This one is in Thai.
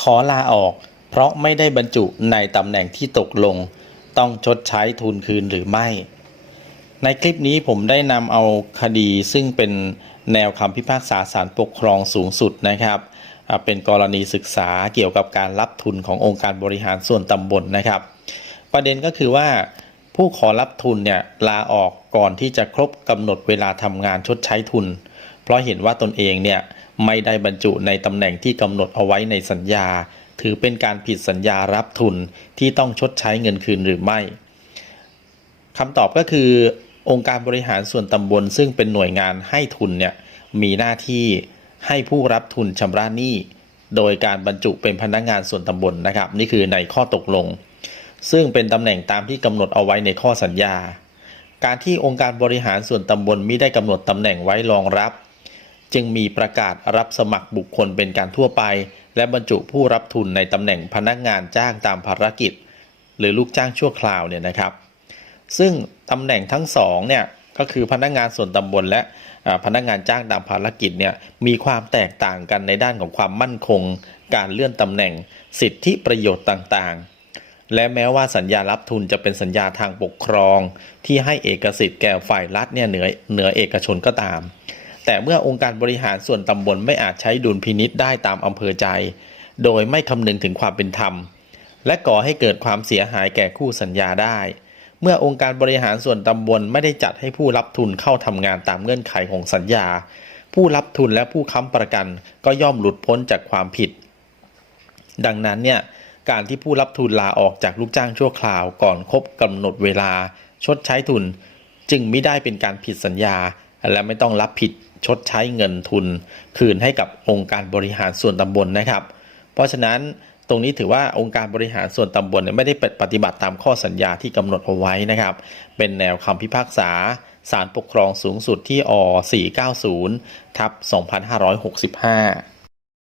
ขอลาออก เพราะไม่ได้บรรจุในตำแหน่งที่ตกลง ต้องชดใช้ทุนคืนหรือไม่ ในคลิปนี้ผมได้นำเอาคดีซึ่งเป็นแนวคำพิพากษาศาลปกครองสูงสุดนะครับ เป็นกรณีศึกษาเกี่ยวกับการรับทุนขององค์การบริหารส่วนตำบลนะครับ ประเด็นก็คือว่าผู้ขอรับทุนเนี่ยลาออกก่อนที่จะครบกำหนดเวลาทำงานชดใช้ทุน ราะเห็นว่าตนเองเนี่ยไม่ได้บรรจุในตำแหน่งที่กำหนดเอาไว้ในสัญญา ถือเป็นการผิดสัญญารับทุนที่ต้องชดใช้เงินคืนหรือไม่คำตอบก็คือองค์การบริหารส่วนตำบลซึ่งเป็นหน่วยงานให้ทุนเนี่ยมีหน้าที่ให้ผู้รับทุนชำระหนี้ โดยการบรรจุเป็นพนักงานส่วนตำบลนะครับ นี่คือในข้อตกลง ซึ่งเป็นตำแหน่งตามที่กำหนดเอาไว้ในข้อสัญญา การที่องค์การบริหารส่วนตำบลมิได้กำหนดตำแหน่งไว้รองรับ จึงมีประกาศรับสมัครบุคคลเป็นการทั่วไป และบรรจุผู้รับทุนในตำแหน่งพนักงานจ้างตามภารกิจ หรือลูกจ้างชั่วคราวเนี่ยนะครับ ซึ่งตำแหน่งทั้งสองเนี่ยก็คือพนักงานส่วนตำบลและพนักงานจ้างตามภารกิจเนี่ยมีความแตกต่างกันในด้านของความมั่นคง การเลื่อนตำแหน่ง สิทธิประโยชน์ต่างๆ และแม้ว่าสัญญารับทุนจะเป็นสัญญาทางปกครอง ที่ให้เอกสิทธิ์แก่ฝ่ายรัฐเนี่ยเหนือเหนือเอกชนก็ตาม แต่เมื่อองค์การบริหารส่วนตำบลไม่อาจใช้ดุลพินิษได้ตามอำเภอใจ โดยไม่คำนึงถึงความเป็นธรรม และก่อให้เกิดความเสียหายแก่คู่สัญญาได้ เมื่อองค์การบริหารส่วนตำบลไม่ได้จัดให้ผู้รับทุนเข้าทำงานตามเงื่อนไขของสัญญา ผู้รับทุนและผู้ค้ำประกันก็ย่อมหลุดพ้นจากความผิด ดังนั้นเนี่ยการที่ผู้รับทุนลาออกจากลูกจ้างชั่วคราวก่อนครบกำหนดเวลาชดใช้ทุน จึงไม่ได้เป็นการผิดสัญญาและไม่ต้องรับผิด ชดใช้เงินทุน คืนให้กับองค์การบริหารส่วนตำบลนะครับ เพราะฉะนั้นตรงนี้ถือว่าองค์การบริหารส่วนตำบลไม่ได้ปฏิบัติตามข้อสัญญาที่กำหนดเอาไว้นะครับ เป็นแนวคำพิพากษาศาลปกครองสูงสุดที่อ490ทับ2565